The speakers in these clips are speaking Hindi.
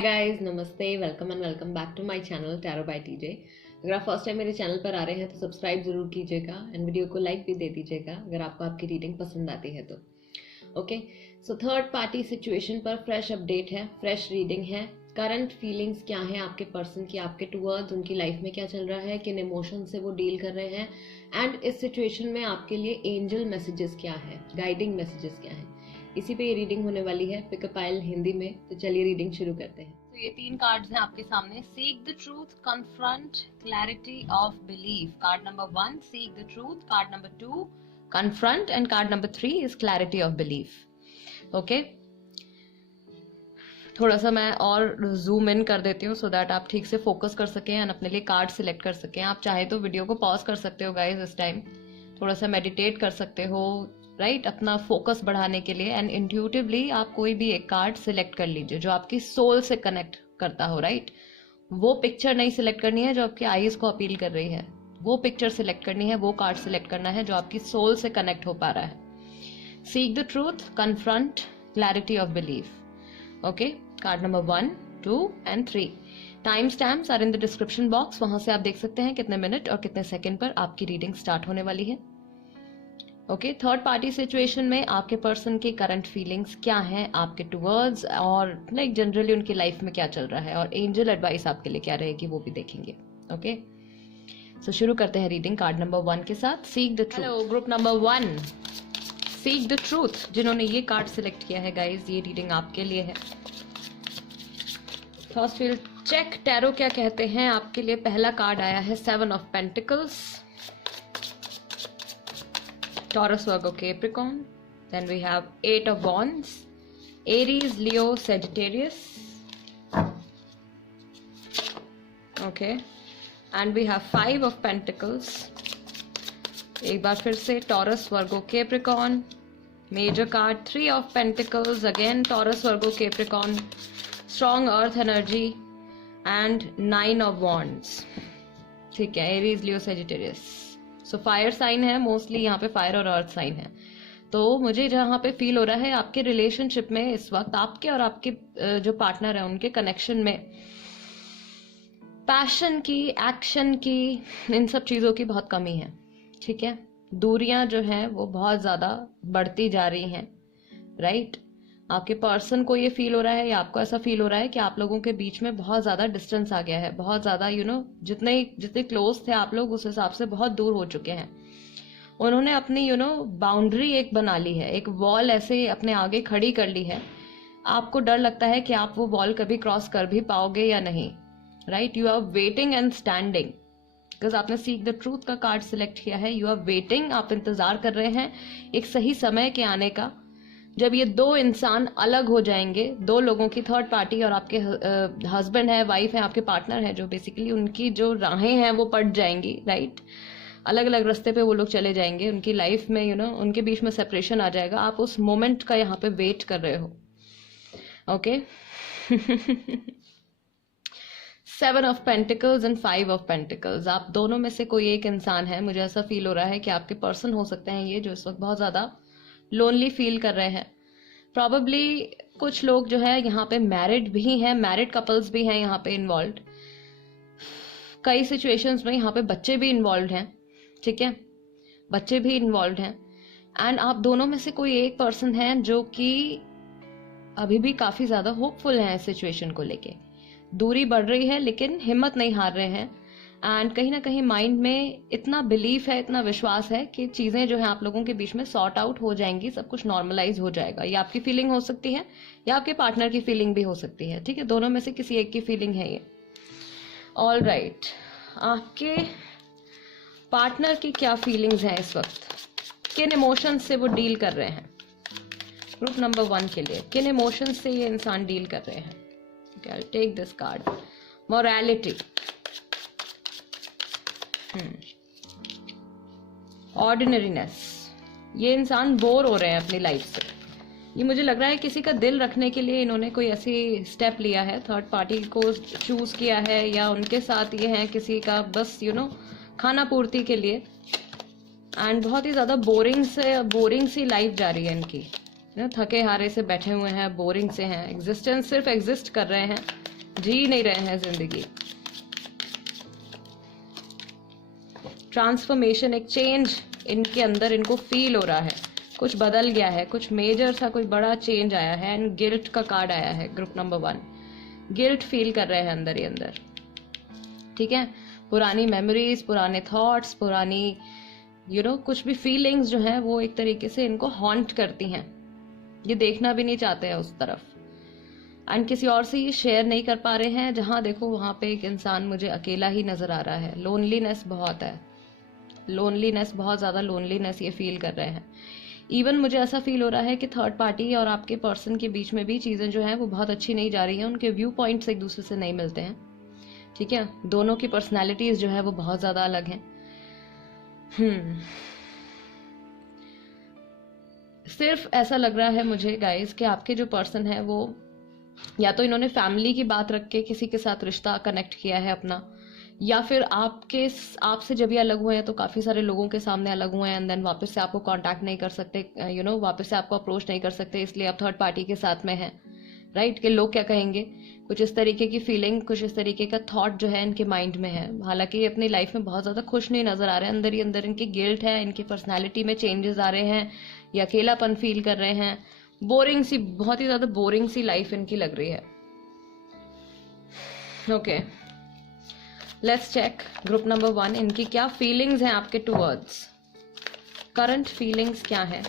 गाइस नमस्ते, welcome and welcome back to my channel tarot by TJ. अगर आप फर्स्ट टाइम मेरे चैनल पर आ रहे हैं तो सब्सक्राइब जरूर कीजिएगा एंड वीडियो को लाइक भी दे दीजिएगा अगर आपको आपकी रीडिंग पसंद आती है तो। Okay, so third party situation पर फ्रेश अपडेट है, फ्रेश रीडिंग है। करंट फीलिंग्स क्या है आपके पर्सन की, आपके टुवर्ड्स, उनकी लाइफ में क्या चल रहा है, किन इमोशन से वो डील कर रहे हैं, एंड इस सिचुएशन में आपके लिए एंजल मैसेजेस क्या है, गाइडिंग मैसेजेस क्या है, इसी पे ये रीडिंग होने वाली है। पिकअप आइल हिंदी में। तो चलिए रीडिंग शुरू करते हैं। तो ये 3 कार्ड्स हैं आपके सामने। Seek the truth, confront, clarity of belief. Card number 1 seek the truth, card number 2 confront and card number 3 is clarity of belief. Okay, थोड़ा सा मैं और जूम इन कर देती हूँ सो दैट आप ठीक से फोकस कर सकें एंड अपने लिए कार्ड सिलेक्ट कर सकें। आप चाहे तो वीडियो को पॉज कर सकते हो गाइज, इस टाइम थोड़ा सा मेडिटेट कर सकते हो, राइट, अपना फोकस बढ़ाने के लिए। एंड इंट्यूटिवली आप कोई भी एक कार्ड सिलेक्ट कर लीजिए जो आपकी सोल से कनेक्ट करता हो, राइट। वो पिक्चर नहीं सिलेक्ट करनी है जो आपके आईज को अपील कर रही है, वो पिक्चर सिलेक्ट करनी है, वो कार्ड सिलेक्ट करना है जो आपकी सोल से कनेक्ट हो पा रहा है। Seek the truth, confront, clarity of belief. Okay, card number 1, 2 and 3। Time stamps are in the description box, वहां से आप देख सकते हैं कितने मिनट और कितने सेकंड पर आपकी रीडिंग स्टार्ट होने वाली है। ओके, थर्ड पार्टी सिचुएशन में आपके पर्सन की करंट फीलिंग्स क्या हैं आपके टुवर्ड्स, और लाइक जनरली उनकी लाइफ में क्या चल रहा है, और एंजल एडवाइस आपके लिए क्या रहेगी वो भी देखेंगे। ओके, सो शुरू करते हैं रीडिंग कार्ड नंबर 1 के साथ। Seek the truth. Hello group number 1, seek the truth. जिन्होंने ये कार्ड सिलेक्ट किया है गाइज, ये रीडिंग आपके लिए है। फर्स्ट विल चेक टैरो क्या कहते हैं आपके लिए। पहला कार्ड आया है 7 of pentacles, Taurus, Virgo, Capricorn. Then we have 8 of Wands, Aries, Leo, Sagittarius. Okay, and we have 5 of Pentacles. एक बार फिर से Taurus, Virgo, Capricorn. Major card 3 of Pentacles, again Taurus, Virgo, Capricorn. Strong Earth energy and 9 of Wands. ठीक है, Aries, Leo, Sagittarius. So fire sign है, मोस्टली यहाँ पे फायर और अर्थ साइन है। तो मुझे जहाँ पे फील हो रहा है आपके रिलेशनशिप में इस वक्त आपके और आपके जो पार्टनर है उनके कनेक्शन में पैशन की, एक्शन की, इन सब चीज़ों की बहुत कमी है। ठीक है, दूरियां जो हैं वो बहुत ज़्यादा बढ़ती जा रही हैं, राइट। आपके पर्सन को ये फील हो रहा है या आपको ऐसा फील हो रहा है कि आप लोगों के बीच में बहुत ज़्यादा डिस्टेंस आ गया है, बहुत ज़्यादा जितने क्लोज थे आप लोग उस हिसाब से बहुत दूर हो चुके हैं। उन्होंने अपनी बाउंड्री एक बना ली है, एक वॉल ऐसे अपने आगे खड़ी कर ली है। आपको डर लगता है कि आप वो वॉल कभी क्रॉस कर भी पाओगे या नहीं, right. You are waiting and standing, because आपने सीक द ट्रूथ का कार्ड सिलेक्ट किया है। यू आर वेटिंग, आप इंतजार कर रहे हैं एक सही समय के आने का, जब ये 2 इंसान अलग हो जाएंगे, 2 लोगों की, थर्ड पार्टी और आपके हस्बैंड है, वाइफ है, आपके पार्टनर है, जो बेसिकली उनकी जो राहें हैं वो पट जाएंगी, राइट। अलग अलग रास्ते पे वो लोग चले जाएंगे, उनकी लाइफ में उनके बीच में सेपरेशन आ जाएगा। आप उस मोमेंट का यहाँ पे वेट कर रहे हो। Okay, 7 of pentacles and 5 of pentacles. आप दोनों में से कोई एक इंसान है, मुझे ऐसा फील हो रहा है कि आपके पर्सन हो सकते हैं ये जो इस वक्त बहुत ज्यादा लोनली फील कर रहे हैं। प्रॉबेबली कुछ लोग जो है यहाँ पे मैरिड भी हैं, मैरिड कपल्स भी हैं यहाँ पे इन्वॉल्व। कई सिचुएशंस में यहाँ पे बच्चे भी इन्वॉल्व हैं, ठीक है, बच्चे भी इन्वॉल्व हैं। एंड आप दोनों में से कोई एक पर्सन है जो कि अभी भी काफी ज्यादा होपफुल है इस सिचुएशन को लेके। दूरी बढ़ रही है लेकिन हिम्मत नहीं हार रहे हैं, एंड कहीं ना कहीं माइंड में इतना बिलीफ है, इतना विश्वास है कि चीजें जो है आप लोगों के बीच में सॉर्ट आउट हो जाएंगी, सब कुछ नॉर्मलाइज हो जाएगा। ये आपकी फीलिंग हो सकती है या आपके पार्टनर की फीलिंग भी हो सकती है, ठीक है, दोनों में से किसी एक की फीलिंग है ये। ऑल राइट, आपके पार्टनर की क्या फीलिंग्स हैं इस वक्त, किन इमोशंस से वो डील कर रहे हैं। ग्रुप नंबर 1 के लिए किन इमोशंस से ये इंसान डील कर रहे हैं। I take this card, morality, ordinariness. ये इंसान बोर हो रहे हैं अपनी लाइफ से। ये मुझे लग रहा है किसी का दिल रखने के लिए इन्होंने कोई ऐसी स्टेप लिया है, थर्ड पार्टी को चूज किया है, या उनके साथ ये है किसी का बस खाना पूर्ति के लिए। एंड बहुत ही ज्यादा बोरिंग सी लाइफ जा रही है इनकी। थके हारे से बैठे हुए हैं, बोरिंग से हैं, एग्जिस्टेंस सिर्फ एग्जिस्ट कर रहे हैं, जी नहीं रहे हैं जिंदगी। ट्रांसफॉर्मेशन, एक चेंज इनके अंदर इनको फील हो रहा है, कुछ बदल गया है, कुछ मेजर सा कोई बड़ा चेंज आया है। एंड गिल्ट का कार्ड आया है ग्रुप नंबर 1। गिल्ट फील कर रहे हैं अंदर ही अंदर, ठीक है। पुरानी मेमोरीज, पुराने थॉट्स, पुरानी कुछ भी फीलिंग्स जो हैं वो एक तरीके से इनको हॉन्ट करती हैं। ये देखना भी नहीं चाहते हैं उस तरफ, एंड किसी और से ये शेयर नहीं कर पा रहे हैं। जहां देखो वहां पे एक इंसान मुझे अकेला ही नजर आ रहा है। लोनलीनेस बहुत है, लोनलीनेस, बहुत ज्यादा लोनलीनेस ये फील कर रहे हैं। इवन मुझे ऐसा फील हो रहा है कि थर्ड पार्टी और आपके पर्सन के बीच में भी चीजें जो हैं वो बहुत अच्छी नहीं जा रही हैं। उनके व्यू पॉइंट्स एक दूसरे से नहीं मिलते हैं, ठीक है। दोनों की पर्सनैलिटीज जो है वो बहुत ज्यादा अलग हैं। सिर्फ ऐसा लग रहा है मुझे गाइस कि आपके जो पर्सन है वो या तो इन्होंने फैमिली की बात रख के किसी के साथ रिश्ता कनेक्ट किया है अपना, या फिर आपसे जब ये अलग हुए हैं तो काफी सारे लोगों के सामने अलग हुए हैं, एंड देन वापस से आपको कांटेक्ट नहीं कर सकते, वापस से आपको अप्रोच नहीं कर सकते, इसलिए आप थर्ड पार्टी के साथ में हैं, राइट। कि लोग क्या कहेंगे, कुछ इस तरीके की फीलिंग, कुछ इस तरीके का थॉट जो है इनके माइंड में है। हालांकि ये अपनी लाइफ में बहुत ज्यादा खुश नहीं नजर आ रहे हैं, अंदर ही अंदर इनकी गिल्ट है, इनकी पर्सनैलिटी में चेंजेस आ रहे हैं, या अकेलापन फील कर रहे हैं। बोरिंग सी, बहुत ही ज्यादा बोरिंग सी लाइफ इनकी लग रही है। Okay, let's check group number 1 इनकी क्या फीलिंग्स हैं आपके टुवर्ड्स। करंट फीलिंग्स क्या है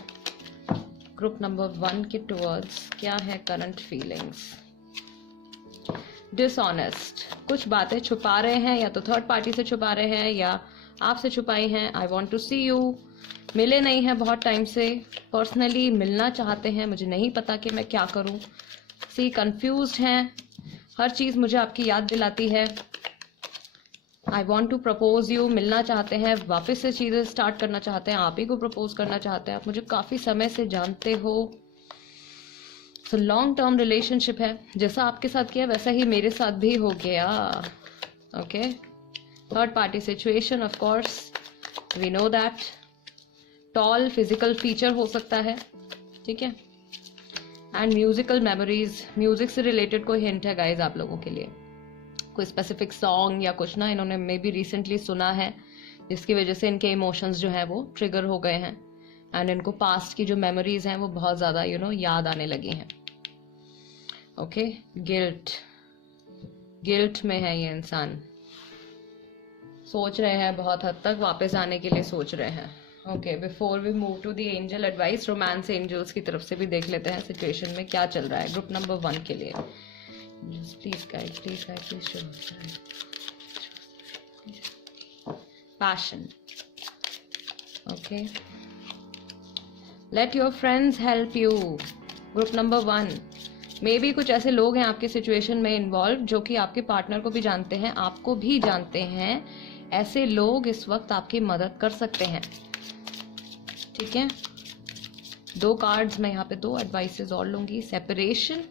ग्रुप नंबर 1 के टुवर्ड्स, क्या है करंट फीलिंग्स। डिसऑनेस्ट, कुछ बातें छुपा रहे हैं, या तो थर्ड पार्टी से छुपा रहे हैं या आपसे छुपाई हैं। I want to see you, मिले नहीं हैं बहुत टाइम से, पर्सनली मिलना चाहते हैं, मुझे नहीं पता कि मैं क्या करूं। सी कंफ्यूज्ड हैं, हर चीज मुझे आपकी याद दिलाती है। I want to propose you, मिलना चाहते हैं, वापस से चीजें स्टार्ट करना चाहते हैं, आप ही को प्रपोज करना चाहते हैं। आप मुझे काफी समय से जानते हो। सो लॉन्ग टर्म रिलेशनशिप है, जैसा आपके साथ किया वैसा ही मेरे साथ भी हो गया। Okay, third party situation, of course we know that. Tall physical feature हो सकता है, ठीक है। एंड म्यूजिकल मेमोरीज, म्यूजिक से रिलेटेड कोई हिंट है गाइज आप लोगों के लिए, कोई स्पेसिफिक सॉन्ग या कुछ ना इन्होंने मे बी रिसेंटली सुना है, जिसकी वजह से इनके इमोशंस जो है वो ट्रिगर हो गए हैं, एंड इनको पास्ट की जो मेमोरीज हैं वो बहुत ज्यादा याद आने लगी हैं। ओके, गिल्ट में है ये इंसान, सोच रहे हैं बहुत हद तक वापस आने के लिए सोच रहे हैं। Okay, before we move to the angel advice, romance angels की तरफ से भी देख लेते हैं सिचुएशन में क्या चल रहा है ग्रुप नंबर 1 के लिए। Please guide, please guide, please show passion. Okay, let your friends help you group number 1। May be कुछ ऐसे लोग हैं आपके सिचुएशन में इन्वॉल्व जो कि आपके पार्टनर को भी जानते हैं, आपको भी जानते हैं। ऐसे लोग इस वक्त आपकी मदद कर सकते हैं, ठीक है। 2 कार्ड्स मैं यहाँ पे 2 एडवाइसेस और लूंगी। Separation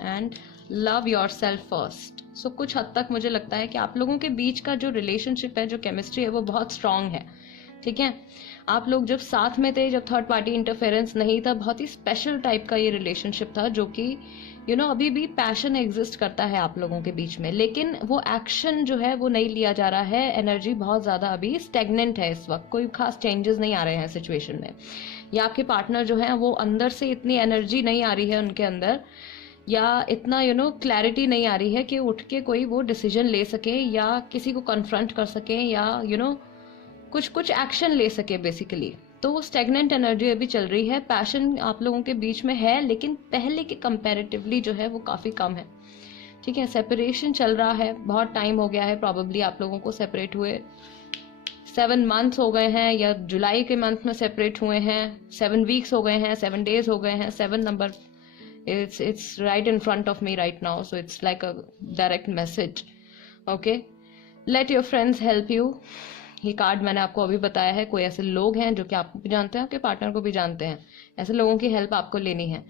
and love yourself first. So कुछ हद तक मुझे लगता है कि आप लोगों के बीच का जो रिलेशनशिप है, जो केमिस्ट्री है, वो बहुत स्ट्रांग है, ठीक है। आप लोग जब साथ में थे, जब थर्ड पार्टी इंटरफेरेंस नहीं था, बहुत ही स्पेशल टाइप का ये रिलेशनशिप था, जो कि अभी भी पैशन एग्जिस्ट करता है आप लोगों के बीच में, लेकिन वो एक्शन जो है वो नहीं लिया जा रहा है। एनर्जी बहुत ज्यादा अभी स्टेगनेंट है इस वक्त, कोई खास चेंजेस नहीं आ रहे हैं सिचुएशन में, या आपके पार्टनर जो है वो अंदर से इतनी एनर्जी नहीं आ रही है उनके अंदर, या इतना क्लैरिटी नहीं आ रही है कि उठ के कोई वो डिसीजन ले सके, या किसी को कन्फ्रंट कर सके, या कुछ एक्शन ले सके बेसिकली। तो वो स्टेगनेंट एनर्जी अभी चल रही है। पैशन आप लोगों के बीच में है, लेकिन पहले के कंपैरेटिवली जो है वो काफी कम है, ठीक है। सेपरेशन चल रहा है, बहुत टाइम हो गया है प्रॉबेबली आप लोगों को सेपरेट हुए, 7 मंथ्स हो गए हैं, या जुलाई के मंथ में सेपरेट हुए हैं, 7 वीक्स हो गए हैं, 7 डेज हो गए हैं। 7 number it's right in front of me right now, so it's like a direct message. Okay, let your friends help you। ये कार्ड मैंने आपको अभी बताया है, कोई ऐसे लोग हैं जो कि आपको भी जानते हैं, आपके पार्टनर को भी जानते हैं, ऐसे लोगों की हेल्प आपको लेनी है।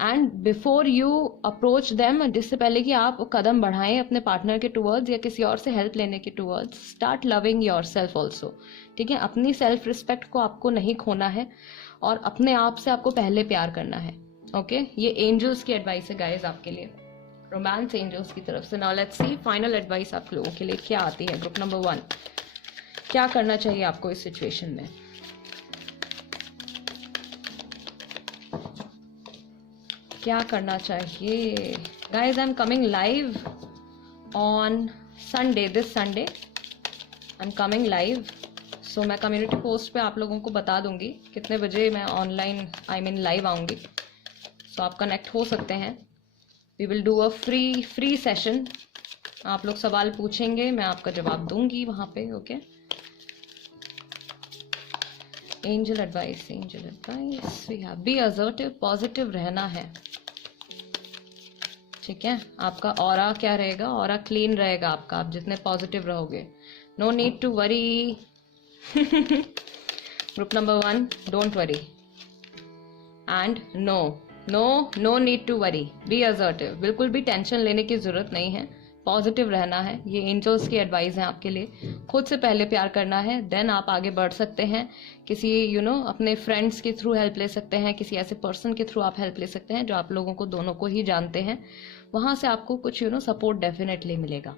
And before you approach them, जिससे पहले कि आप कदम बढ़ाएं अपने पार्टनर के टुवर्ड्स या किसी और से हेल्प लेने के towards, start loving your self also, ठीक है। अपनी सेल्फ रिस्पेक्ट को आपको नहीं खोना है, और अपने आप से आपको पहले प्यार करना है, ओके, ये एंजल्स की एडवाइस है गाइस आपके लिए, रोमांस एंजल्स की तरफ से। Now let's see final advice आप लोगों के लिए क्या आती है। ग्रुप नंबर 1, क्या करना चाहिए आपको इस सिचुएशन में? क्या करना चाहिए guys? I am coming live on Sunday, this Sunday I am coming live. So मैं कम्युनिटी पोस्ट पे आप लोगों को बता दूंगी कितने बजे मैं ऑनलाइन लाइव आऊंगी। सो आप कनेक्ट हो सकते हैं। We will do a free session. आप लोग सवाल पूछेंगे, मैं आपका जवाब दूंगी वहां पे। Okay, angel advice, we have be assertive, positive रहना है। ठीक है, आपका ऑरा क्या रहेगा? ऑरा क्लीन रहेगा आपका, आप जितने पॉजिटिव रहोगे। No need to worry. Group number 1, don't worry and no need to worry, be assertive. बिल्कुल भी टेंशन लेने की जरूरत नहीं है, पॉजिटिव रहना है। ये एंजल्स की एडवाइस है आपके लिए। खुद से पहले प्यार करना है, देन आप आगे बढ़ सकते हैं। किसी अपने फ्रेंड्स के थ्रू हेल्प ले सकते हैं, किसी ऐसे पर्सन के थ्रू आप हेल्प ले सकते हैं जो आप लोगों को दोनों को ही जानते हैं। वहां से आपको कुछ सपोर्ट डेफिनेटली मिलेगा।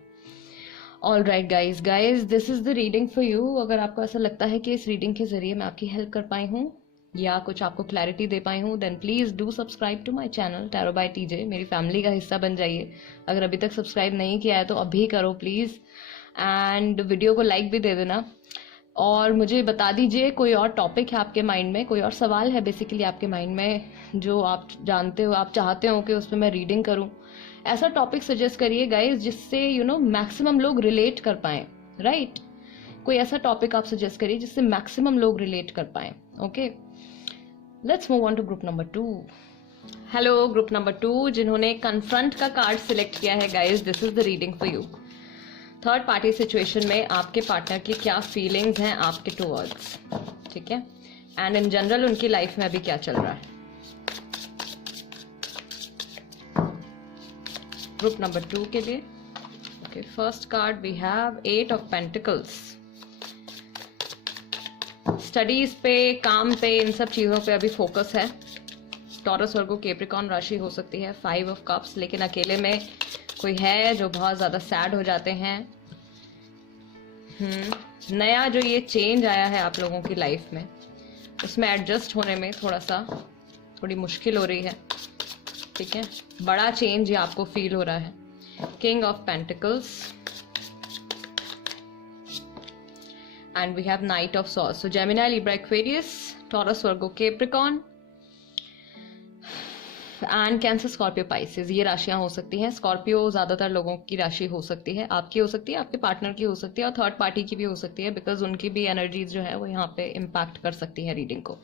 All right guys, this is the reading for you. अगर आपको ऐसा लगता है कि इस रीडिंग के जरिए मैं आपकी हेल्प कर पाई हूँ या कुछ आपको क्लैरिटी दे पाई हूँ, then please do subscribe to my channel tarot by TJ. मेरी फैमिली का हिस्सा बन जाइए। अगर अभी तक सब्सक्राइब नहीं किया है तो अभी करो प्लीज, एंड वीडियो को लाइक भी दे देना। और मुझे बता दीजिए कोई और टॉपिक है आपके माइंड में, कोई और सवाल है बेसिकली आपके माइंड में जो आप जानते हो, आप चाहते हो कि उस पर मैं रीडिंग करूं। ऐसा टॉपिक सजेस्ट करिए गाइज जिससे मैक्सिमम लोग रिलेट कर पाए। राइट, कोई ऐसा टॉपिक आप सजेस्ट करिए जिससे मैक्सिमम लोग रिलेट कर पाए। Okay, let's move on to group number 2। Hello group number 2, जिन्होंने कन्फ्रंट का कार्ड सिलेक्ट किया है guys, this is the reading for you. Third party situation में आपके पार्टनर की क्या फीलिंग्स हैं आपके टुवर्ड्स, ठीक है, एंड इन जनरल उनकी लाइफ में अभी क्या चल रहा है। ग्रुप नंबर 2 के लिए okay, first card we have 8 of pentacles. Studies पे, काम पे, इन सब चीजों पे अभी फोकस है। टॉरस, वर्गो, कैप्रिकॉर्न राशि हो सकती है। 5 ऑफ कप्स, लेकिन अकेले में कोई है जो बहुत ज्यादा सैड हो जाते हैं। नया जो ये चेंज आया है आप लोगों की लाइफ में, उसमें एडजस्ट होने में थोड़ी मुश्किल हो रही है। ठीक है, बड़ा चेंज ये आपको फील हो रहा है। King of pentacles and we have knight of swords. So Gemini, Libra, Aquarius, Taurus, Virgo, Capricorn and Cancer, Scorpio, Pisces, ये राशियां हो सकती हैं। स्कॉर्पियो ज्यादातर लोगों की राशि हो सकती है, आपकी हो सकती है, आपके पार्टनर की हो सकती है, और थर्ड पार्टी की भी हो सकती है, बिकॉज उनकी भी एनर्जीज जो है वो यहाँ पे इम्पैक्ट कर सकती है रीडिंग को,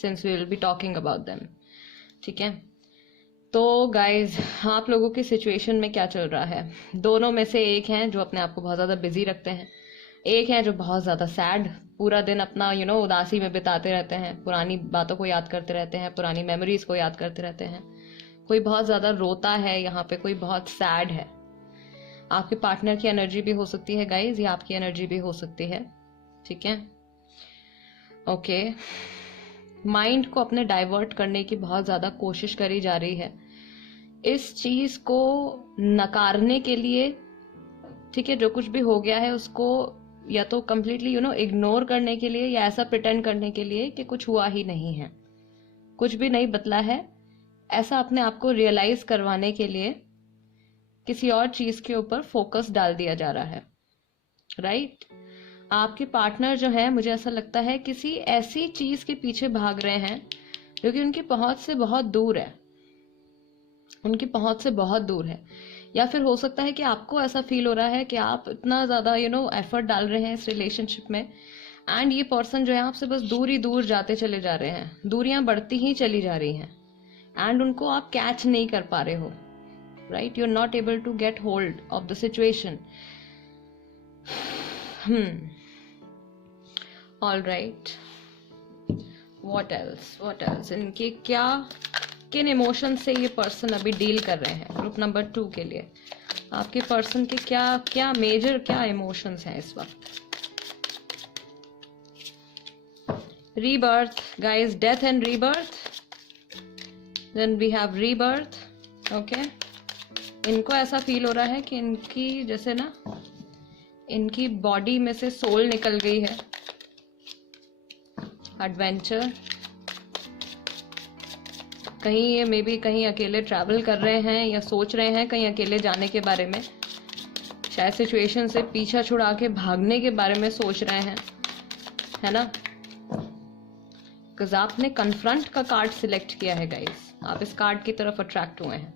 since we will be talking about them. ठीक है, तो गाइज आप लोगों की सिचुएशन में क्या चल रहा है? दोनों में से एक हैं जो अपने आप को बहुत ज्यादा बिजी रखते हैं, एक है जो बहुत ज्यादा सैड, पूरा दिन अपना उदासी में बिताते रहते हैं, पुरानी बातों को याद करते रहते हैं, पुरानी मेमोरीज को याद करते रहते हैं। कोई बहुत ज्यादा रोता है यहाँ पे, कोई बहुत सैड है। आपके पार्टनर की एनर्जी भी हो सकती है गाइज, या आपकी एनर्जी भी हो सकती है। ठीक है, ओके, माइंड को अपने डाइवर्ट करने की बहुत ज्यादा कोशिश करी जा रही है, इस चीज को नकारने के लिए। ठीक है, जो कुछ भी हो गया है उसको या तो कंप्लीटली इग्नोर करने के लिए, या ऐसा प्रिटेंड करने के लिए कि कुछ हुआ ही नहीं है, कुछ भी नहीं बदला है, ऐसा अपने आप को रियलाइज करवाने के लिए किसी और चीज के ऊपर फोकस डाल दिया जा रहा है। राइट, आपके पार्टनर जो है, मुझे ऐसा लगता है किसी ऐसी चीज के पीछे भाग रहे हैं जो कि उनकी पहुंच से बहुत दूर है, उनकी पहुंच से बहुत दूर है। या फिर हो सकता है कि आपको ऐसा फील हो रहा है कि आप इतना ज्यादा एफर्ट डाल रहे हैं इस रिलेशनशिप में, एंड ये पर्सन जो है आपसे बस दूर ही दूर जाते चले जा रहे हैं, दूरियां बढ़ती ही चली जा रही हैं, एंड उनको आप कैच नहीं कर पा रहे हो। Right, you are not able to get hold of the situation. All right, what else, इनके किन इमोशन से ये पर्सन अभी डील कर रहे हैं? ग्रुप नंबर 2 के लिए आपके पर्सन के क्या मेजर इमोशंस हैं इस वक्त? Rebirth guys, death and rebirth, then we have rebirth. Okay, इनको ऐसा फील हो रहा है कि इनकी जैसे ना इनकी बॉडी में से सोल निकल गई है। एडवेंचर, कहीं ये मे बी कहीं अकेले ट्रैवल कर रहे हैं या सोच रहे हैं कहीं अकेले जाने के बारे में, शायद सिचुएशन से पीछा छुड़ा के भागने के बारे में सोच रहे हैं, है ना। बिकॉज आपने कन्फ्रंट का कार्ड सिलेक्ट किया है गाइस, आप इस कार्ड की तरफ अट्रैक्ट हुए हैं,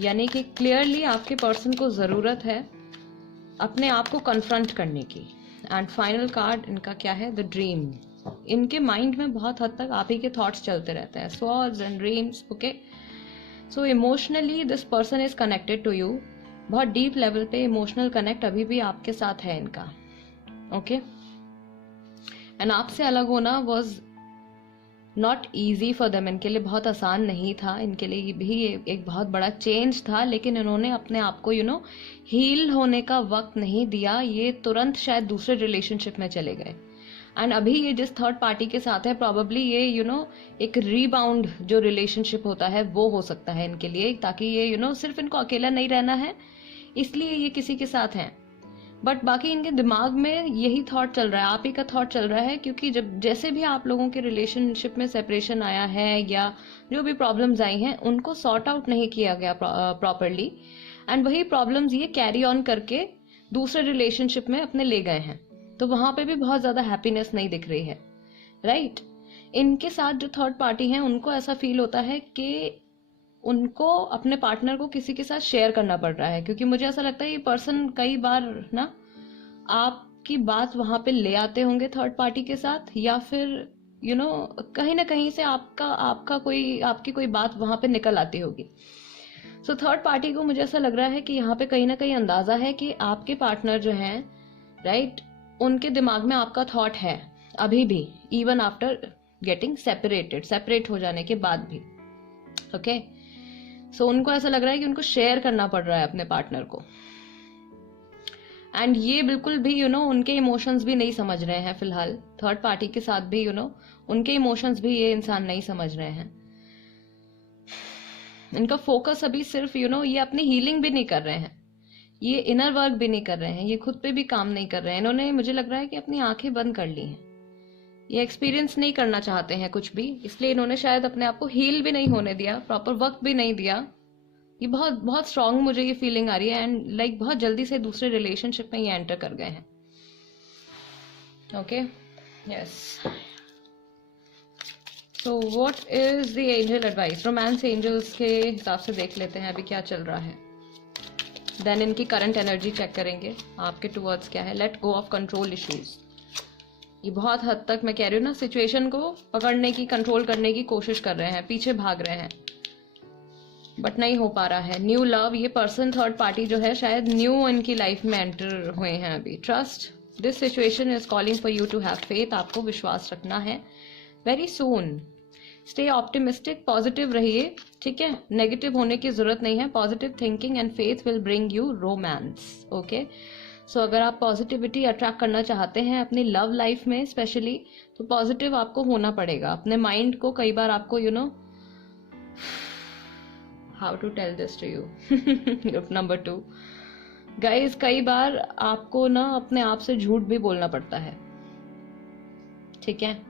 यानी कि क्लियरली आपके पर्सन को जरूरत है अपने आप को कन्फ्रंट करने की। एंड फाइनल कार्ड इनका क्या है, द ड्रीम। इनके माइंड में बहुत हद तक आप ही के थॉट्स चलते रहते हैं, swords and dreams. Okay, so emotionally this person is connected to you, बहुत डीप लेवल पे इमोशनल कनेक्ट अभी भी आपके साथ है इनका। ओके, एंड आपसे अलग होना was not easy for them, इनके लिए बहुत आसान नहीं था, इनके लिए भी एक बहुत बड़ा चेंज था, लेकिन इन्होंने अपने आप को हील होने का वक्त नहीं दिया, ये तुरंत शायद दूसरे रिलेशनशिप में चले गए। एंड अभी ये जिस थर्ड पार्टी के साथ है, प्रॉबेबली ये एक रीबाउंड जो रिलेशनशिप होता है वो हो सकता है इनके लिए, ताकि ये सिर्फ इनको अकेला नहीं रहना है इसलिए ये किसी के साथ हैं। बट बाकी इनके दिमाग में यही थॉट चल रहा है, आप ही का थॉट चल रहा है, क्योंकि जब जैसे भी आप लोगों के रिलेशनशिप में सेपरेशन आया है या जो भी प्रॉब्लम्स आई हैं उनको सॉर्ट आउट नहीं किया गया प्रॉपरली, एंड वही प्रॉब्लम्स ये कैरी ऑन करके दूसरे रिलेशनशिप में अपने ले गए हैं, तो वहां पे भी बहुत ज्यादा हैप्पीनेस नहीं दिख रही है, राइट। इनके साथ जो थर्ड पार्टी हैं उनको ऐसा फील होता है कि उनको अपने पार्टनर को किसी के साथ शेयर करना पड़ रहा है, क्योंकि मुझे ऐसा लगता है ये पर्सन कई बार ना आपकी बात वहां पे ले आते होंगे थर्ड पार्टी के साथ, या फिर कहीं ना कहीं से आपकी कोई बात वहां पे निकल आती होगी। सो थर्ड पार्टी को मुझे ऐसा लग रहा है कि यहाँ पे कहीं ना कहीं अंदाजा है कि आपके पार्टनर जो हैं, राइट, उनके दिमाग में आपका थॉट है अभी भी, इवन आफ्टर गेटिंग सेपरेट हो जाने के बाद भी। ओके, सो उनको ऐसा लग रहा है कि उनको शेयर करना पड़ रहा है अपने पार्टनर को, एंड ये बिल्कुल भी उनके इमोशंस भी नहीं समझ रहे हैं फिलहाल। थर्ड पार्टी के साथ भी उनके इमोशंस भी ये इंसान नहीं समझ रहे हैं। इनका फोकस अभी सिर्फ ये अपनी हीलिंग भी नहीं कर रहे हैं, ये इनर वर्क भी नहीं कर रहे हैं, ये खुद पे भी काम नहीं कर रहे हैं। इन्होंने मुझे लग रहा है कि अपनी आंखें बंद कर ली हैं, ये एक्सपीरियंस नहीं करना चाहते हैं कुछ भी, इसलिए इन्होंने शायद अपने आप को हील भी नहीं होने दिया, प्रॉपर वक्त भी नहीं दिया। ये बहुत बहुत स्ट्रांग मुझे ये फीलिंग आ रही है, एंड लाइक बहुत जल्दी से दूसरे रिलेशनशिप में ये एंटर कर गए हैं। Okay, yes. So what is the angel advice, romance angels के हिसाब से देख लेते हैं अभी क्या चल रहा है। देन इनकी करंट एनर्जी चेक करेंगे, आपके टुवर्ड्स क्या है। Let go of control issues, ये बहुत हद तक मैं कह रही हूँ ना सिचुएशन को पकड़ने की, कंट्रोल करने की कोशिश कर रहे हैं, पीछे भाग रहे हैं, बट नहीं हो पा रहा है। न्यू लव, ये पर्सन थर्ड पार्टी जो है शायद न्यू इनकी लाइफ में एंटर हुए हैं अभी। Trust, this situation is calling for you to have faith, आपको विश्वास रखना है very soon. Stay optimistic, positive रहिए, ठीक है, नेगेटिव होने की जरूरत नहीं है। Positive thinking and faith will bring you romance. Okay, so अगर आप पॉजिटिविटी अट्रैक्ट करना चाहते हैं अपनी लव लाइफ में स्पेशली, तो पॉजिटिव आपको होना पड़ेगा। अपने माइंड को कई बार आपको how to tell this to you, group number 2 guys, कई बार आपको ना अपने आप से झूठ भी बोलना पड़ता है, ठीक है।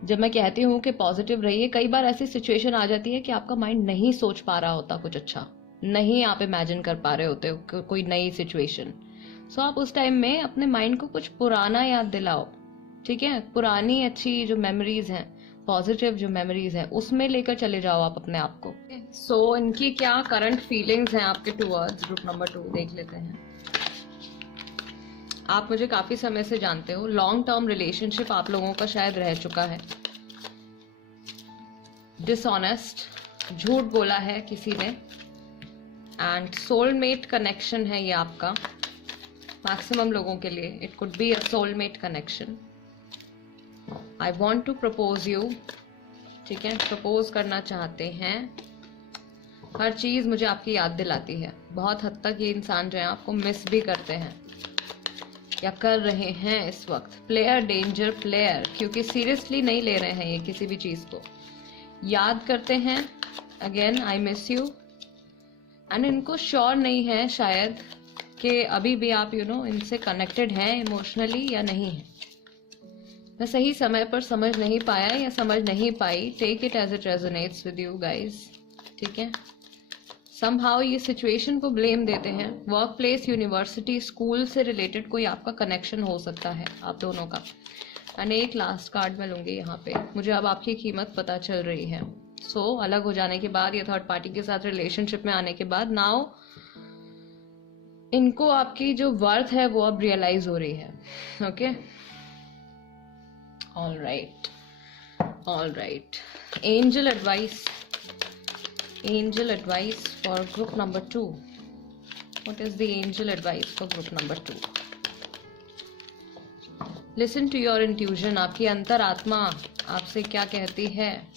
जब मैं कहती हूँ कि पॉजिटिव रहिए, कई बार ऐसी सिचुएशन आ जाती है कि आपका माइंड नहीं सोच पा रहा होता कुछ अच्छा, नहीं आप इमेजिन कर पा रहे होते हो कोई नई सिचुएशन। सो आप उस टाइम में अपने माइंड को कुछ पुराना याद दिलाओ, ठीक है, पुरानी अच्छी जो मेमोरीज हैं, पॉजिटिव जो मेमोरीज हैं, उसमें लेकर चले जाओ आप अपने आप को। सो इनकी क्या करंट फीलिंग्स हैं आपके टुवर्ड्स, ग्रुप नंबर 2 देख लेते हैं। आप मुझे काफी समय से जानते हो, लॉन्ग टर्म रिलेशनशिप आप लोगों का शायद रह चुका है। डिसऑनेस्ट, झूठ बोला है किसी ने, एंड सोलमेट कनेक्शन है ये आपका मैक्सिमम लोगों के लिए। It could be a soulmate connection. I want to propose you, ठीक है, प्रपोज करना चाहते हैं। हर चीज मुझे आपकी याद दिलाती है। बहुत हद तक ये इंसान जो है आपको मिस भी करते हैं या कर रहे हैं इस वक्त। प्लेयर डेंजर प्लेयर, क्योंकि सीरियसली नहीं ले रहे हैं ये किसी भी चीज को। याद करते हैं, again I miss you, and इनको श्योर नहीं है शायद कि अभी भी आप इनसे कनेक्टेड हैं इमोशनली या नहीं है। मैं सही समय पर समझ नहीं पाया या समझ नहीं पाई, take it as it resonates with you guys, ठीक है। समहाउ ये सिचुएशन को ब्लेम देते हैं, वर्क प्लेस, यूनिवर्सिटी, स्कूल से रिलेटेड कोई आपका कनेक्शन हो सकता है आप दोनों का। एंड एक लास्ट कार्ड मैं लूंगी यहाँ पे, मुझे अब आपकी कीमत पता चल रही है। सो अलग हो जाने के बाद या थर्ड पार्टी के साथ रिलेशनशिप में आने के बाद नाउ इनको आपकी जो वर्थ है वो अब रियलाइज हो रही है। Okay, all right. Angel advice for group number 2. What is the angel advice for group number 2? Listen to your intuition. आपकी अंतरात्मा आपसे क्या कहती है,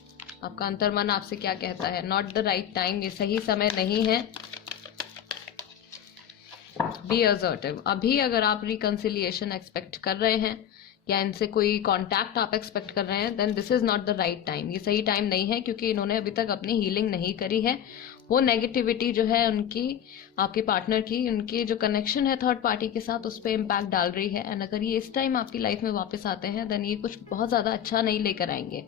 आपका अंतर्मन आपसे क्या कहता है। नॉट द राइट टाइम, ये सही समय नहीं है। Be assertive. अभी अगर आप रिकंसिलिएशन एक्सपेक्ट कर रहे हैं या इनसे कोई कांटेक्ट आप एक्सपेक्ट कर रहे हैं, then this is not the right time. ये सही टाइम नहीं है, क्योंकि इन्होंने अभी तक अपनी हीलिंग नहीं करी है। वो नेगेटिविटी जो है उनकी, आपके पार्टनर की, उनकी जो कनेक्शन है थर्ड पार्टी के साथ, उस पर इम्पैक्ट डाल रही है। एंड अगर ये इस टाइम आपकी लाइफ में वापस आते हैं, देन ये कुछ बहुत ज़्यादा अच्छा नहीं लेकर आएंगे।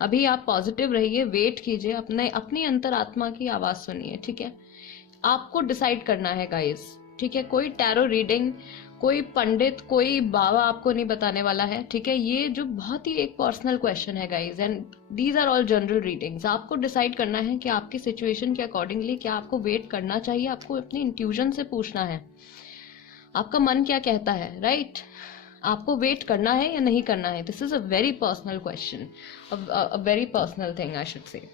अभी आप पॉजिटिव रहिए, वेट कीजिए, अपनी अंतरात्मा की आवाज़ सुनिए, ठीक है। आपको डिसाइड करना है गाइस, ठीक है। कोई टैरो रीडिंग, कोई पंडित, कोई बाबा आपको नहीं बताने वाला है, ठीक है। ये जो बहुत ही एक पर्सनल क्वेश्चन है guys, and these are all general readings. आपको डिसाइड करना है कि आपकी सिचुएशन के अकॉर्डिंगली क्या आपको वेट करना चाहिए। आपको अपनी इंट्यूजन से पूछना है, आपका मन क्या कहता है, राइट। आपको वेट करना है या नहीं करना है। This is a very personal question, a very personal thing I should say.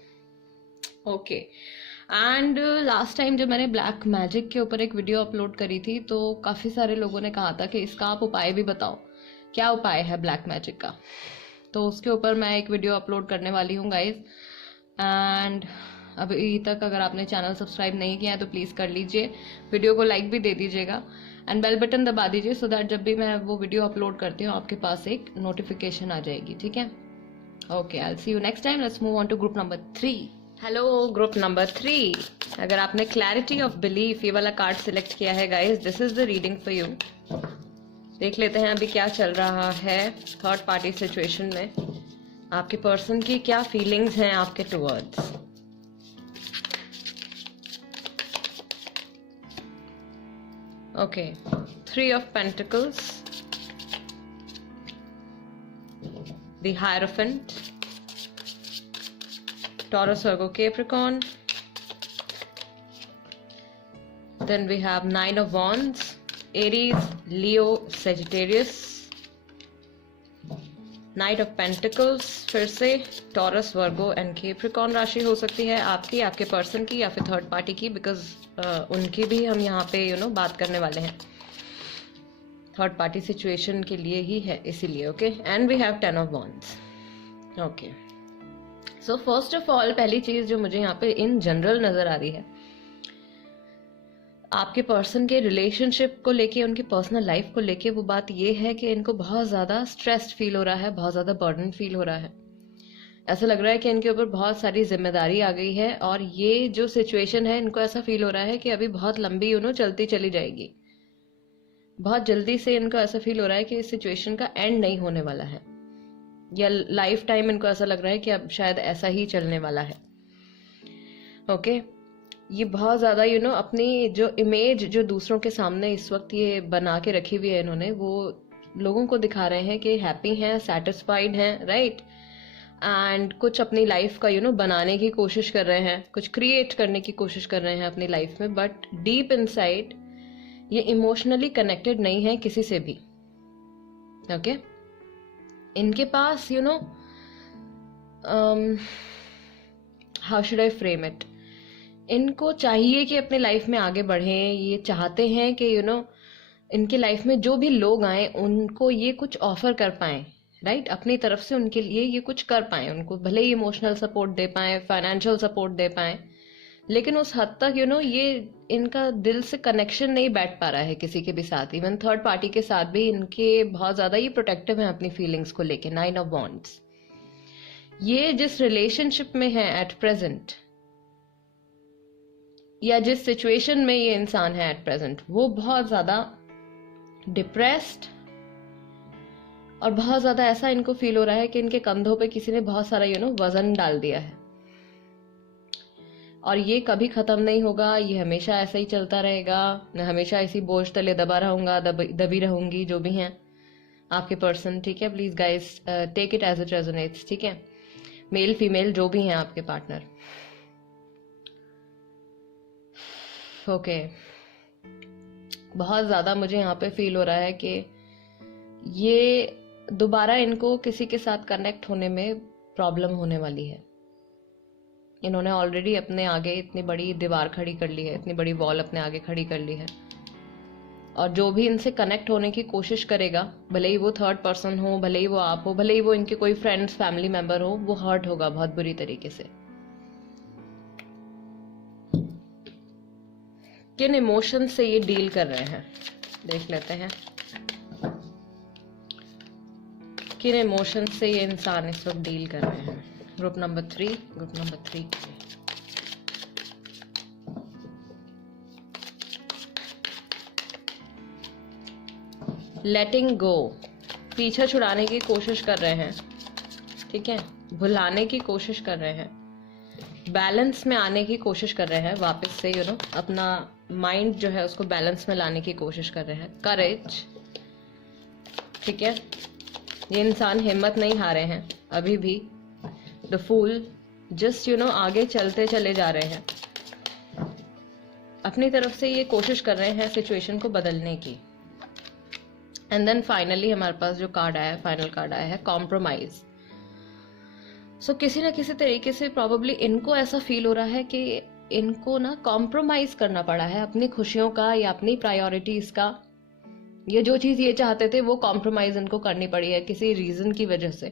Okay, and last time जब मैंने ब्लैक मैजिक के ऊपर एक वीडियो अपलोड करी थी, तो काफ़ी सारे लोगों ने कहा था कि इसका आप उपाय भी बताओ, क्या उपाय है ब्लैक मैजिक का। तो उसके ऊपर मैं एक वीडियो अपलोड करने वाली हूँ गाइज। एंड अभी तक अगर आपने चैनल सब्सक्राइब नहीं किया है तो प्लीज़ कर लीजिए, वीडियो को लाइक भी दे दीजिएगा एंड बेल बटन दबा दीजिए, सो दैट जब भी मैं वो वीडियो अपलोड करती हूँ आपके पास एक नोटिफिकेशन आ जाएगी, ठीक है। Okay, I will see you next time. Let's move on to group number 3। Hello group number 3। अगर आपने क्लैरिटी ऑफ बिलीफ ये वाला कार्ड सिलेक्ट किया है guys, this is the reading for you. देख लेते हैं अभी क्या चल रहा है थर्ड पार्टी सिचुएशन में, आपके पर्सन की क्या फीलिंग्स हैं आपके towards. Okay, 3 of Pentacles, the Hierophant, Taurus, Virgo, Capricorn. Then we have 9 of Wands, Aries, Leo, Sagittarius. Knight of Pentacles, फिर से Taurus, Virgo and Capricorn राशि हो सकती है आपकी, आपके पर्सन की या फिर थर्ड पार्टी की, बिकॉज उनकी भी हम यहाँ पे बात करने वाले हैं। थर्ड पार्टी सिचुएशन के लिए ही है इसीलिए। Okay, and we have 10 of Wands. Okay, so first of all पहली चीज जो मुझे यहाँ पे इन जनरल नजर आ रही है, आपके पर्सन के रिलेशनशिप को लेके, उनकी पर्सनल लाइफ को लेके, वो बात ये है कि इनको बहुत ज़्यादा स्ट्रेस्ड फील हो रहा है, बहुत ज़्यादा बर्डन फील हो रहा है। ऐसा लग रहा है कि इनके ऊपर बहुत सारी जिम्मेदारी आ गई है, और ये जो सिचुएशन है इनको ऐसा फील हो रहा है कि अभी बहुत लंबी चलती चली जाएगी। बहुत जल्दी से इनको ऐसा फील हो रहा है कि इस सिचुएशन का एंड नहीं होने वाला है, या लाइफ टाइम इनको ऐसा लग रहा है कि अब शायद ऐसा ही चलने वाला है। ओके, ये बहुत ज़्यादा अपनी जो इमेज जो दूसरों के सामने इस वक्त ये बना के रखी हुई है इन्होंने, वो लोगों को दिखा रहे हैं कि हैप्पी हैं, सेटिस्फाइड हैं, राइट। एंड कुछ अपनी लाइफ का बनाने की कोशिश कर रहे हैं, कुछ क्रिएट करने की कोशिश कर रहे हैं अपनी लाइफ में, बट डीप इनसाइड ये इमोशनली कनेक्टेड नहीं है किसी से भी। ओके, इनके पास how should I frame it, इनको चाहिए कि अपने लाइफ में आगे बढ़ें। ये चाहते हैं कि इनके लाइफ में जो भी लोग आए उनको ये कुछ ऑफर कर पाएं, राइट। अपनी तरफ से उनके लिए ये कुछ कर पाएं, उनको भले ही इमोशनल सपोर्ट दे पाएं, फाइनेंशियल सपोर्ट दे पाएं, लेकिन उस हद तक ये इनका दिल से कनेक्शन नहीं बैठ पा रहा है किसी के भी साथ। इवन थर्ड पार्टी के साथ भी इनके बहुत ज़्यादा ही प्रोटेक्टिव हैं अपनी फीलिंग्स को लेके। 9 of Wands, ये जिस रिलेशनशिप में है एट प्रेजेंट, या जिस सिचुएशन में ये इंसान है एट प्रेजेंट, वो बहुत ज्यादा डिप्रेस्ड और बहुत ज्यादा ऐसा इनको फील हो रहा है कि इनके कंधों पे किसी ने बहुत सारा वजन डाल दिया है, और ये कभी खत्म नहीं होगा, ये हमेशा ऐसा ही चलता रहेगा। मैं हमेशा इसी बोझ तले दबा रहूंगा, दबी रहूंगी, जो भी हैं आपके पर्सन। ठीक है, please guys take it as it resonates. ठीक है, मेल फीमेल जो भी हैं आपके पार्टनर। ओके, बहुत ज्यादा मुझे यहाँ पे फील हो रहा है कि ये दोबारा इनको किसी के साथ कनेक्ट होने में प्रॉब्लम होने वाली है। इन्होंने ऑलरेडी अपने आगे इतनी बड़ी दीवार खड़ी कर ली है, इतनी बड़ी वॉल अपने आगे खड़ी कर ली है, और जो भी इनसे कनेक्ट होने की कोशिश करेगा, भले ही वो थर्ड पर्सन हो, भले ही वो आप हो, भले ही वो इनके कोई फ्रेंड्स फैमिली मेंबर हो, वो हर्ट होगा बहुत बुरी तरीके से। किन इमोशन से ये डील कर रहे हैं देख लेते हैं। किन इमोशन से ये इंसान इस वक्त डील कर रहे हैं। ग्रुप नंबर 3, ग्रुप नंबर 3 लेटिंग गो, पीछे छुड़ाने की कोशिश कर रहे हैं। ठीक है, भुलाने की कोशिश कर रहे हैं, बैलेंस में आने की कोशिश कर रहे हैं, वापस से अपना माइंड जो है उसको बैलेंस में लाने की कोशिश कर रहे हैं। करेज, ठीक है, ये इंसान हिम्मत नहीं हारे हैं अभी भी। द फूल, जस्ट आगे चलते चले जा रहे हैं, अपनी तरफ से ये कोशिश कर रहे हैं सिचुएशन को बदलने की। एंड देन फाइनली हमारे पास जो कार्ड आया है, फाइनल कार्ड आया है, कॉम्प्रोमाइज। सो किसी ना किसी तरीके से प्रॉबेबली इनको ऐसा फील हो रहा है कि इनको ना कॉम्प्रोमाइज करना पड़ा है अपनी खुशियों का या अपनी प्रायोरिटीज का। ये जो चीज ये चाहते थे वो कॉम्प्रोमाइज इनको करनी पड़ी है किसी रीजन की वजह से।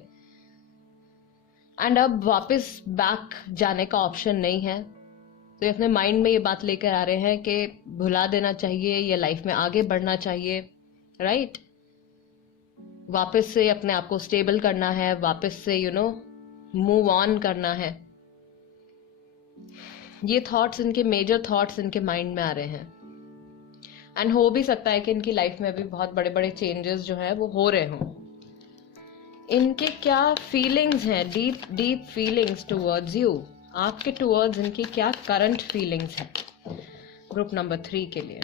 एंड अब वापस बैक जाने का ऑप्शन नहीं है, तो ये अपने माइंड में ये बात लेकर आ रहे हैं कि भुला देना चाहिए या लाइफ में आगे बढ़ना चाहिए। राइट, वापस से अपने आप को स्टेबल करना है, वापस से मूव ऑन करना है। ये थॉट्स, इनके मेजर थॉट्स इनके माइंड में आ रहे हैं। एंड हो भी सकता है कि इनकी लाइफ में अभी बहुत बड़े बड़े चेंजेस जो है वो हो रहे हों। इनके क्या फीलिंग्स हैं, deep deep feelings towards you, आपके टुवर्ड्स इनकी क्या करंट फीलिंग्स है ग्रुप नंबर 3 के लिए।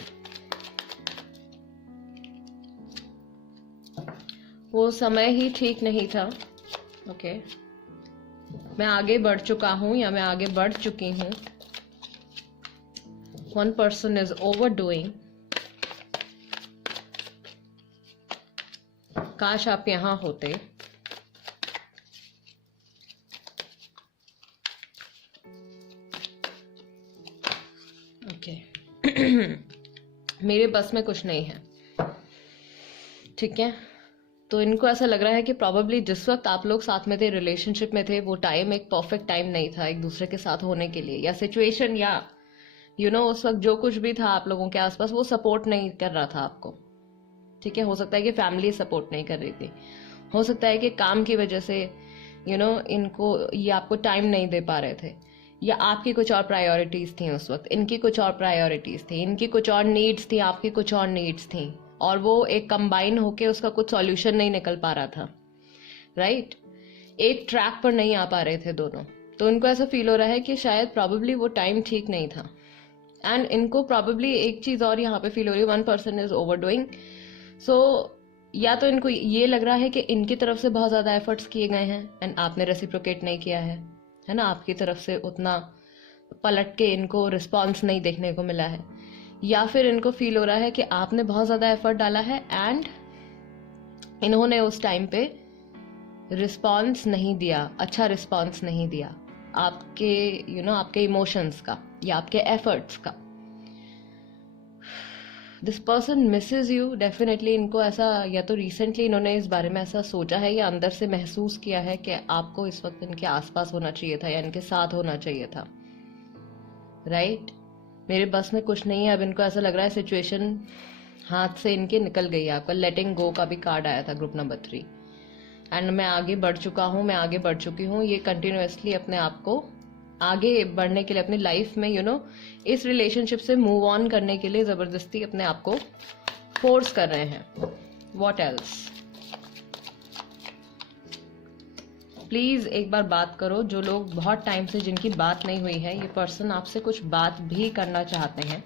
वो समय ही ठीक नहीं था। ओके, मैं आगे बढ़ चुका हूं या मैं आगे बढ़ चुकी हूं। One person is overdoing. काश आप यहां होते। ओके मेरे बस में कुछ नहीं है। ठीक है, तो इनको ऐसा लग रहा है कि प्रॉबेबली जिस वक्त आप लोग साथ में थे, रिलेशनशिप में थे, वो टाइम एक परफेक्ट टाइम नहीं था एक दूसरे के साथ होने के लिए, या सिचुएशन या उस वक्त जो कुछ भी था आप लोगों के आसपास वो सपोर्ट नहीं कर रहा था आपको। ठीक है, हो सकता है कि फैमिली सपोर्ट नहीं कर रही थी, हो सकता है कि काम की वजह से इनको ये आपको टाइम नहीं दे पा रहे थे, या आपकी कुछ और प्रायोरिटीज थी उस वक्त, इनकी कुछ और प्रायोरिटीज थी, इनकी कुछ और नीड्स थी, आपकी कुछ और नीड्स थी, और वो एक कंबाइन होके उसका कुछ सॉल्यूशन नहीं निकल पा रहा था। राइट, एक ट्रैक पर नहीं आ पा रहे थे दोनों। तो इनको ऐसा फील हो रहा है कि शायद प्रॉबेबली वो टाइम ठीक नहीं था। एंड इनको प्रॉबेबली एक चीज और यहाँ पे फील हो रही है, वन पर्सन इज ओवरडूइंग। सो या तो इनको ये लग रहा है कि इनकी तरफ से बहुत ज्यादा एफर्ट्स किए गए हैं एंड आपने रेसिप्रोकेट नहीं किया है ना, आपकी तरफ से उतना पलट के इनको रिस्पॉन्स नहीं देखने को मिला है, या फिर इनको फील हो रहा है कि आपने बहुत ज्यादा एफर्ट डाला है एंड इन्होंने उस टाइम पे रिस्पॉन्स नहीं दिया, अच्छा रिस्पॉन्स नहीं दिया आपके आपके इमोशंस का या आपके एफर्ट्स का। This person misses you definitely. इनको ऐसा, या तो रिसेंटली इन्होंने इस बारे में ऐसा सोचा है या अंदर से महसूस किया है कि आपको इस वक्त इनके आसपास होना चाहिए था या इनके साथ होना चाहिए था। राइट, मेरे बस में कुछ नहीं है। अब इनको ऐसा लग रहा है सिचुएशन हाथ से इनके निकल गई है। आपका लेटिंग गो का भी कार्ड आया था ग्रुप नंबर 3। एंड मैं आगे बढ़ चुका हूँ, मैं आगे बढ़ चुकी हूँ, ये कंटिन्यूअसली अपने आप को आगे बढ़ने के लिए अपनी लाइफ में इस रिलेशनशिप से मूव ऑन करने के लिए जबरदस्ती अपने आप को फोर्स कर रहे हैं। What else? प्लीज एक बार बात करो। जो लोग बहुत टाइम से जिनकी बात नहीं हुई है, ये पर्सन आपसे कुछ बात भी करना चाहते हैं,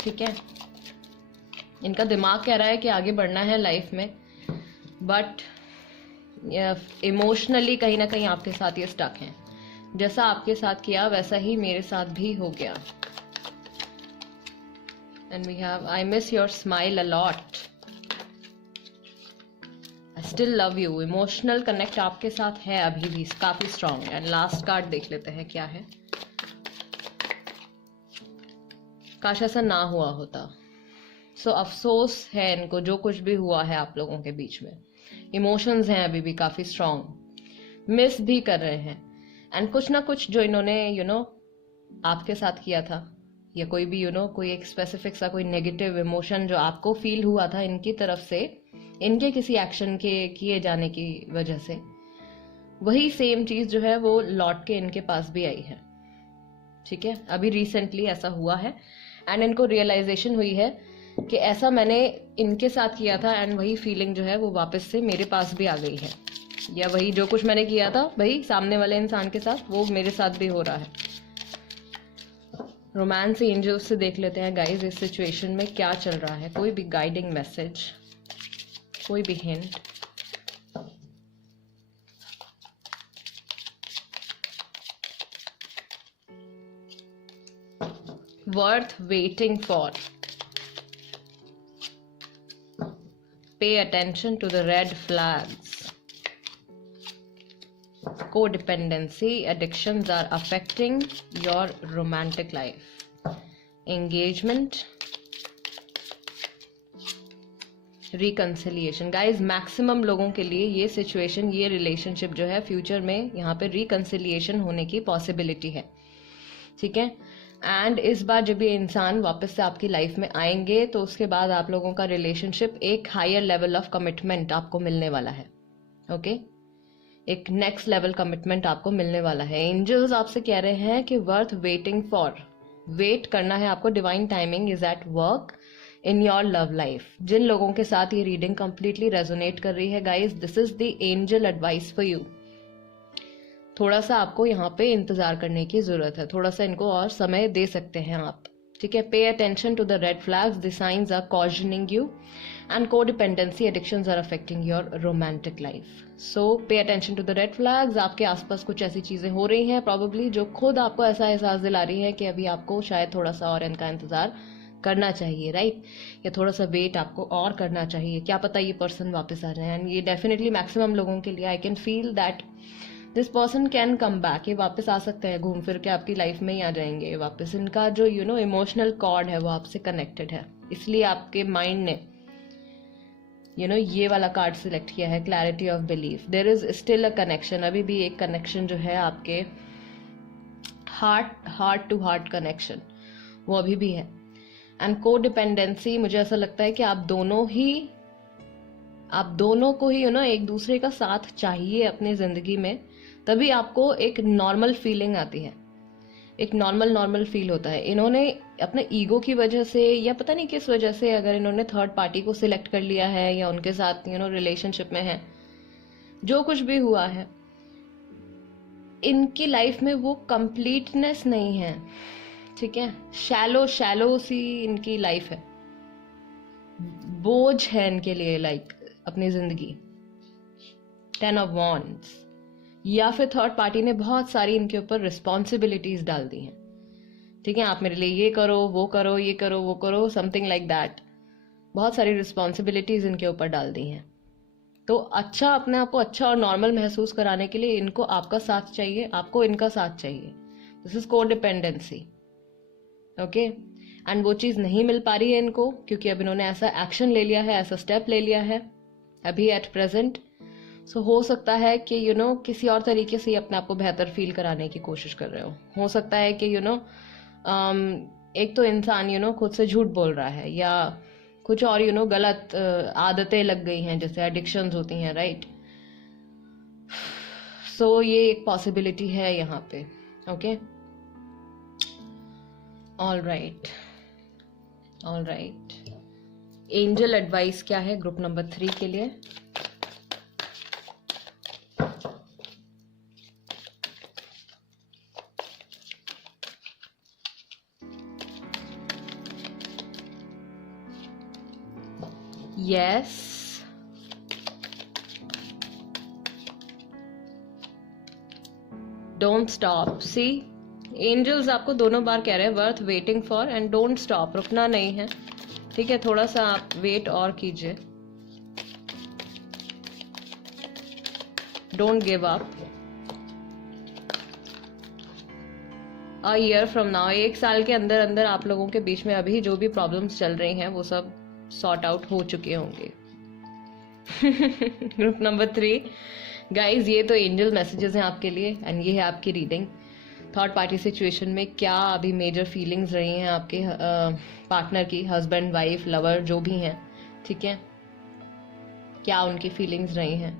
ठीक है। इनका दिमाग कह रहा है कि आगे बढ़ना है लाइफ में, बट इमोशनली कहीं ना कहीं आपके साथ ये स्टक हैं। जैसा आपके साथ किया वैसा ही मेरे साथ भी हो गया। And we have I miss your smile a lot, I still love you. Emotional connect आपके साथ है अभी भी काफी स्ट्रांग। एंड लास्ट कार्ड देख लेते हैं क्या है। काश ऐसा ना हुआ होता। सो अफसोस है इनको जो कुछ भी हुआ है आप लोगों के बीच में। इमोशंस हैं अभी भी काफी स्ट्रांग, मिस भी कर रहे हैं। एंड कुछ ना कुछ जो इन्होंने आपके साथ किया था, या कोई भी कोई एक स्पेसिफिक सा कोई नेगेटिव इमोशन जो आपको फील हुआ था इनकी तरफ से, इनके किसी एक्शन के किए जाने की वजह से, वही सेम चीज जो है वो लौट के इनके पास भी आई है, ठीक है। अभी रिसेंटली ऐसा हुआ है एंड इनको रियलाइजेशन हुई है कि ऐसा मैंने इनके साथ किया था एंड वही फीलिंग जो है वो वापस से मेरे पास भी आ गई है, या वही जो कुछ मैंने किया था वही सामने वाले इंसान के साथ वो मेरे साथ भी हो रहा है। रोमांस एंजल्स से देख लेते हैं गाइस इस सिचुएशन में क्या चल रहा है। कोई भी गाइडिंग मैसेज, कोई भी hint. Worth waiting for. Pay attention to the red flags. Codependency, addictions are affecting your romantic life. Engagement, reconciliation. Guys, maximum लोगों के लिए ये situation, ये relationship जो है फ्यूचर में यहाँ पे reconciliation होने की possibility है, ठीक है। एंड इस बार जब ये इंसान वापस से आपकी लाइफ में आएंगे तो उसके बाद आप लोगों का रिलेशनशिप एक हायर लेवल ऑफ कमिटमेंट आपको मिलने वाला है, ओके। एक नेक्स्ट लेवल कमिटमेंट आपको मिलने वाला है। एंजल्स आपसे कह रहे हैं कि वर्थ वेटिंग फॉर, वेट करना है आपको। Divine timing is at work in your love life. जिन लोगों के साथ ये रीडिंग कंप्लीटली रेजोनेट कर रही है guys, this is the angel advice for you. थोड़ा सा आपको यहाँ पे इंतजार करने की जरूरत है, थोड़ा सा इनको और समय दे सकते हैं आप, ठीक है। Pay attention to the red flags, the signs are cautioning you and codependency addictions are affecting your romantic life. So pay attention to the red flags. आपके आसपास कुछ ऐसी चीजें हो रही हैं प्रॉबेबली जो खुद आपको ऐसा एहसास दिला रही है कि अभी आपको शायद थोड़ा सा और इनका इंतजार करना चाहिए, राइट, या थोड़ा सा वेट आपको और करना चाहिए। क्या पता ये पर्सन वापस आ जाए। एंड ये डेफिनेटली मैक्सिमम लोगों के लिए I can feel that this person can come back. ये वापस आ सकते हैं, घूम फिर के आपकी लाइफ में ही आ जाएंगे वापस। इनका जो इमोशनल कॉर्ड है वो आपसे कनेक्टेड है, इसलिए आपके माइंड ने ये वाला कार्ड सिलेक्ट किया है, clarity of belief. There is still a connection, अभी भी एक कनेक्शन जो है आपके हार्ट टू हार्ट कनेक्शन वो अभी भी है। एंड को डिपेंडेंसी, मुझे ऐसा लगता है कि आप दोनों को ही एक दूसरे का साथ चाहिए अपनी जिंदगी में, तभी आपको एक नॉर्मल फीलिंग आती है, एक नॉर्मल फील होता है। इन्होंने अपने ईगो की वजह से या पता नहीं किस वजह से, अगर इन्होंने थर्ड पार्टी को सिलेक्ट कर लिया है या उनके साथ रिलेशनशिप में है, जो कुछ भी हुआ है, इनकी लाइफ में वो कंप्लीटनेस नहीं है, ठीक है। शैलो सी इनकी लाइफ है, बोझ है इनके लिए, लाइक अपनी जिंदगी। 10 ऑफ वॉन्ड्स, या फिर थर्ड पार्टी ने बहुत सारी इनके ऊपर रिस्पॉन्सिबिलिटीज डाल दी हैं, ठीक है। आप मेरे लिए ये करो, वो करो, ये करो, वो करो, समथिंग लाइक दैट। बहुत सारी रिस्पॉन्सिबिलिटीज इनके ऊपर डाल दी हैं। तो अच्छा, अपने आप को अच्छा और नॉर्मल महसूस कराने के लिए इनको आपका साथ चाहिए, आपको इनका साथ चाहिए। दिस इज को डिपेंडेंसी, ओके। एंड वो चीज नहीं मिल पा रही है इनको, क्योंकि अब इन्होंने ऐसा एक्शन ले लिया है, ऐसा स्टेप ले लिया है अभी एट प्रेजेंट। सो हो सकता है कि किसी और तरीके से अपने आप को बेहतर फील कराने की कोशिश कर रहे हो सकता है कि एक तो इंसान खुद से झूठ बोल रहा है, या कुछ और गलत आदतें लग गई हैं, जैसे एडिक्शंस होती हैं, राइट? सो ये एक पॉसिबिलिटी है यहाँ पे। Okay, all right, all right. Angel advice क्या है ग्रुप नंबर 3 के लिए? Yes, don't stop. See, angels आपको दोनों बार कह रहे हैं worth waiting for and don't stop, रुकना नहीं है, ठीक है? थोड़ा सा आप वेट और कीजिए, don't give up. A year from now, 1 साल के अंदर अंदर आप लोगों के बीच में अभी जो भी प्रॉब्लम्स चल रही हैं वो सब सॉर्ट आउट हो चुके होंगे। ग्रुप नंबर 3 गाइज, ये तो एंजल मैसेजेस हैं आपके लिए एंड ये है आपकी रीडिंग। थर्ड पार्टी सिचुएशन में क्या अभी मेजर फीलिंग्स रही हैं आपके पार्टनर की, हस्बैंड, वाइफ, लवर, जो भी हैं, ठीक है? क्या उनकी फीलिंग्स रही हैं,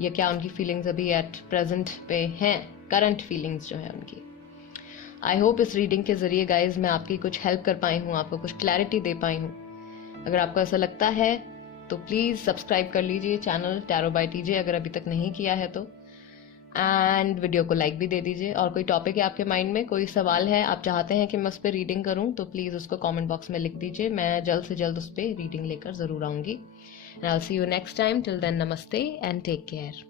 या क्या उनकी फीलिंग्स अभी एट प्रेजेंट पे हैं, करंट फीलिंग्स जो है उनकी। आई होप इस रीडिंग के जरिए गाइज मैं आपकी कुछ हेल्प कर पाई हूँ, आपको कुछ क्लैरिटी दे पाई हूँ। अगर आपको ऐसा लगता है तो प्लीज़ सब्सक्राइब कर लीजिए चैनल टैरो बाय टीजे, अगर अभी तक नहीं किया है तो, एंड वीडियो को लाइक भी दे दीजिए। और कोई टॉपिक है आपके माइंड में, कोई सवाल है, आप चाहते हैं कि मैं उस पर रीडिंग करूं, तो प्लीज़ उसको कमेंट बॉक्स में लिख दीजिए, मैं जल्द से जल्द उस पर रीडिंग लेकर ज़रूर आऊँगी। And I will see you next time, till then नमस्ते एंड टेक केयर।